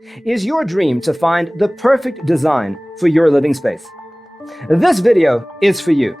Is your dream to find the perfect design for your living space? This video is for you.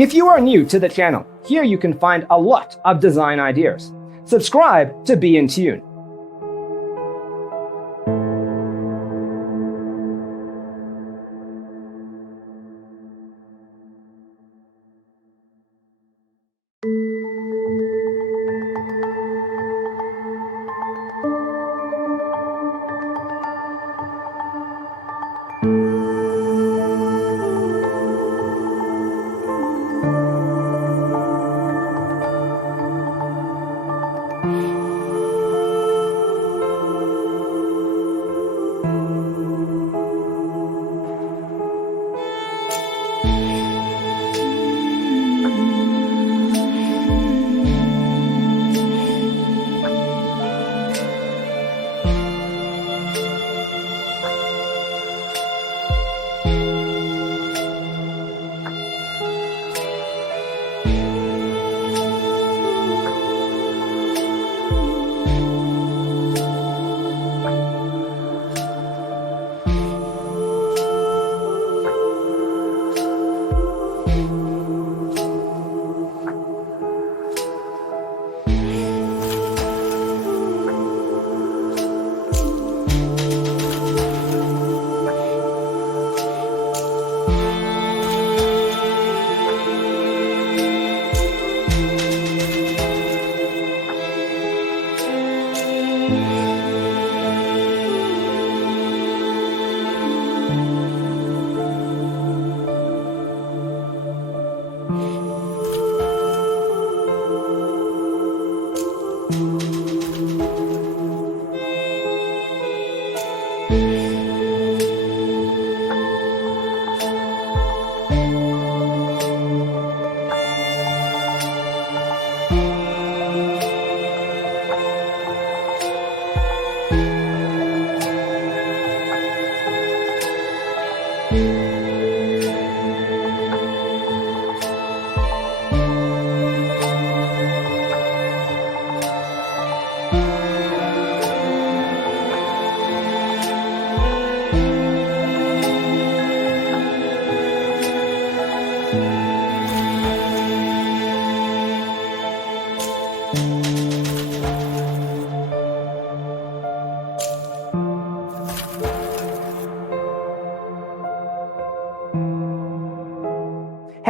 If you are new to the channel, here you can find a lot of design ideas. Subscribe to be in tune.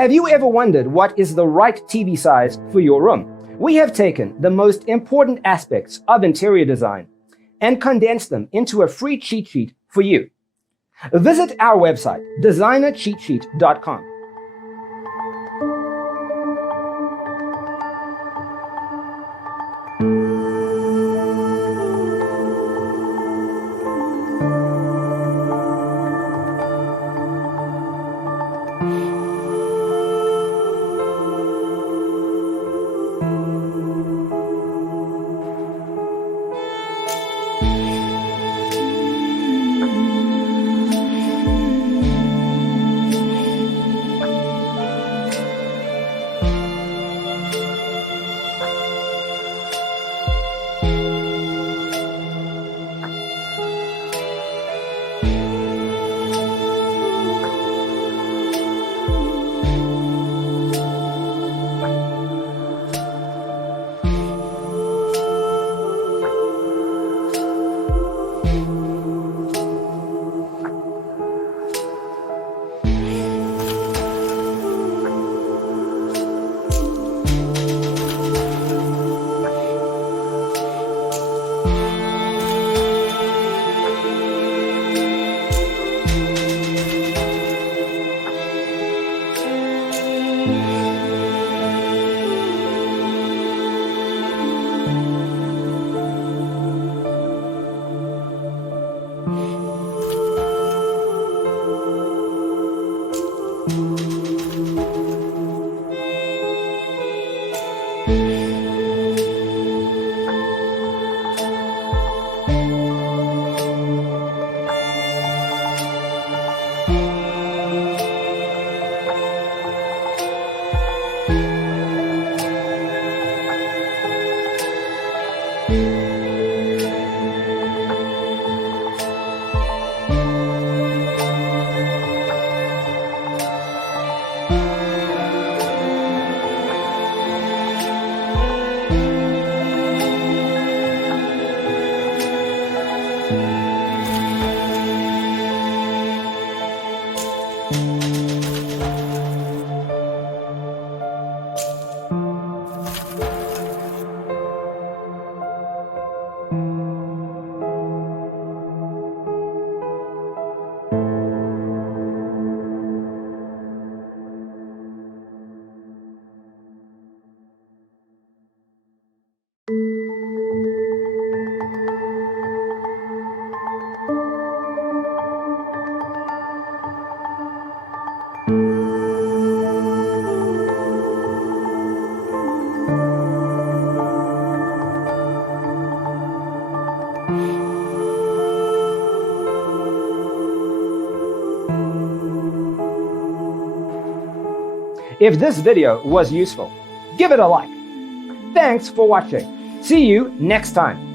Have you ever wondered what is the right TV size for your room? We have taken the most important aspects of interior design and condensed them into a free cheat sheet for you. Visit our website, designercheatsheet.com. If this video was useful, give it a like. Thanks for watching. See you next time.